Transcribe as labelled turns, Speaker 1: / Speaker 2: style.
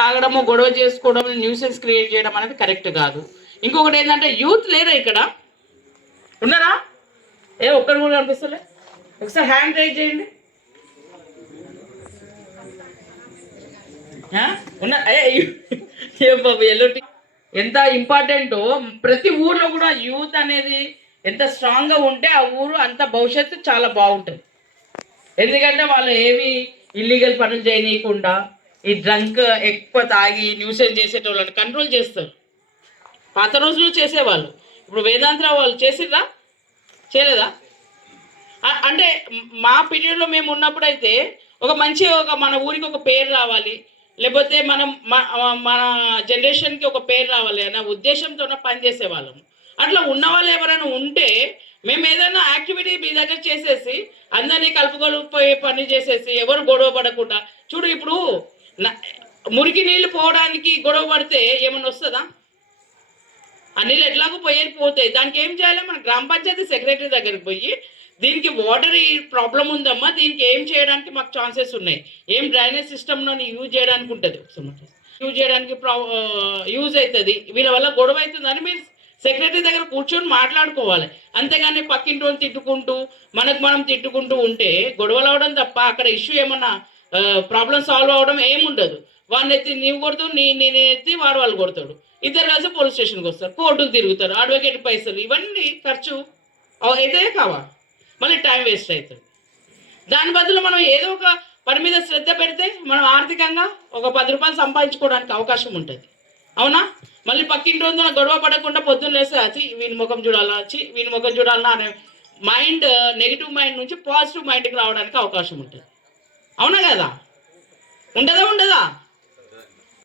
Speaker 1: తాగడము గొడవ చేసుకోవడం న్యూసెన్స్ క్రియేట్ చేయడం అనేది కరెక్ట్ కాదు. ఇంకొకటి ఏంటంటే యూత్ లేరా ఇక్కడ? ఉన్నారా? ఏ ఒక్కరు కూడా అనిపిస్తలే ఒకసారి హ్యాండ్ రైజ్ చేయండి. ఉన్నా ఏం బాబు ఎల్లుంటి ఎంత ఇంపార్టెంటో ప్రతి ఊర్లో కూడా యూత్ అనేది ఎంత స్ట్రాంగ్గా ఉంటే ఆ ఊరు అంత భవిష్యత్తు చాలా బాగుంటుంది. ఎందుకంటే వాళ్ళు ఏమి ఇల్లీగల్ పనులు చేయనీయకుండా ఈ డ్రంక్ ఎక్కువ తాగి న్యూసెన్స్ చేసేటోళ్ళని కంట్రోల్ చేస్తారు. పాత రోజులు చేసేవాళ్ళు. ఇప్పుడు వేదాంతరావు వాళ్ళు చేసిర్రా? చేయలేదా? అంటే మా పీరియడ్లో మేము ఉన్నప్పుడు అయితే ఒక మంచి ఒక మన ఊరికి ఒక పేరు రావాలి. లేకపోతే మనం మన జనరేషన్కి ఒక పేరు రావాలి అన్న ఉద్దేశంతో పనిచేసేవాళ్ళం అట్లా ఉన్న వాళ్ళు ఎవరైనా ఉంటే మేము ఏదైనా యాక్టివిటీ మీ దగ్గర చేసేసి అందరినీ కలుపుకొని పని చేసేసి ఎవరు గొడవ పడకుండా చూడు ఇప్పుడు మురికి నీళ్ళు పోవడానికి గొడవ పడితే ఏమన్నా వస్తుందా? ఆ నీళ్ళు ఎట్లాగో పోయేది పోతాయి. దానికి ఏం చేయాలి? మన గ్రామ పంచాయతీ సెక్రటరీ దగ్గరికి పోయి దీనికి వాటర్ ఈ ప్రాబ్లం ఉందమ్మా దీనికి ఏం చేయడానికి మాకు ఛాన్సెస్ ఉన్నాయి. ఏం డ్రైనేజ్ సిస్టమ్లో యూజ్ చేయడానికి ఉంటుంది. యూజ్ చేయడానికి యూజ్ అవుతుంది వీళ్ళ వల్ల గొడవ అవుతుందని మీరు సెక్రటరీ దగ్గర కూర్చొని మాట్లాడుకోవాలి. అంతేగాని పక్కింటి తిట్టుకుంటూ మనకు మనం తిట్టుకుంటూ ఉంటే గొడవలు అవడం తప్ప అక్కడ ఇష్యూ ఏమన్నా ప్రాబ్లం సాల్వ్ అవడం ఏముండదు. వాడిని ఎత్తి నీవు కొడతావు నీ నేను ఎత్తి వాడు వాళ్ళు కొడతాడు. ఇద్దరు కలిసి పోలీస్ స్టేషన్కి వస్తారు. కోర్టుకు తిరుగుతారు. అడ్వకేట్ పైసలు ఇవన్నీ ఖర్చు. అయితే కావా మళ్ళీ టైం వేస్ట్ అవుతుంది. దాని బదులు మనం ఏదో ఒక పని మీద శ్రద్ధ పెడితే మనం ఆర్థికంగా ఒక పది రూపాయలు సంపాదించుకోవడానికి అవకాశం ఉంటుంది. అవునా? మళ్ళీ పక్కింటి రోజున గొడవ పడకుండా పొద్దున్న లేస్తే వచ్చి వీని ముఖం చూడాలా వచ్చి వీని ముఖం చూడాలన్నా అనే మైండ్ నెగిటివ్ మైండ్ నుంచి పాజిటివ్ మైండ్కి రావడానికి అవకాశం ఉంటుంది. అవునా కదా? ఉండదా ఉండదా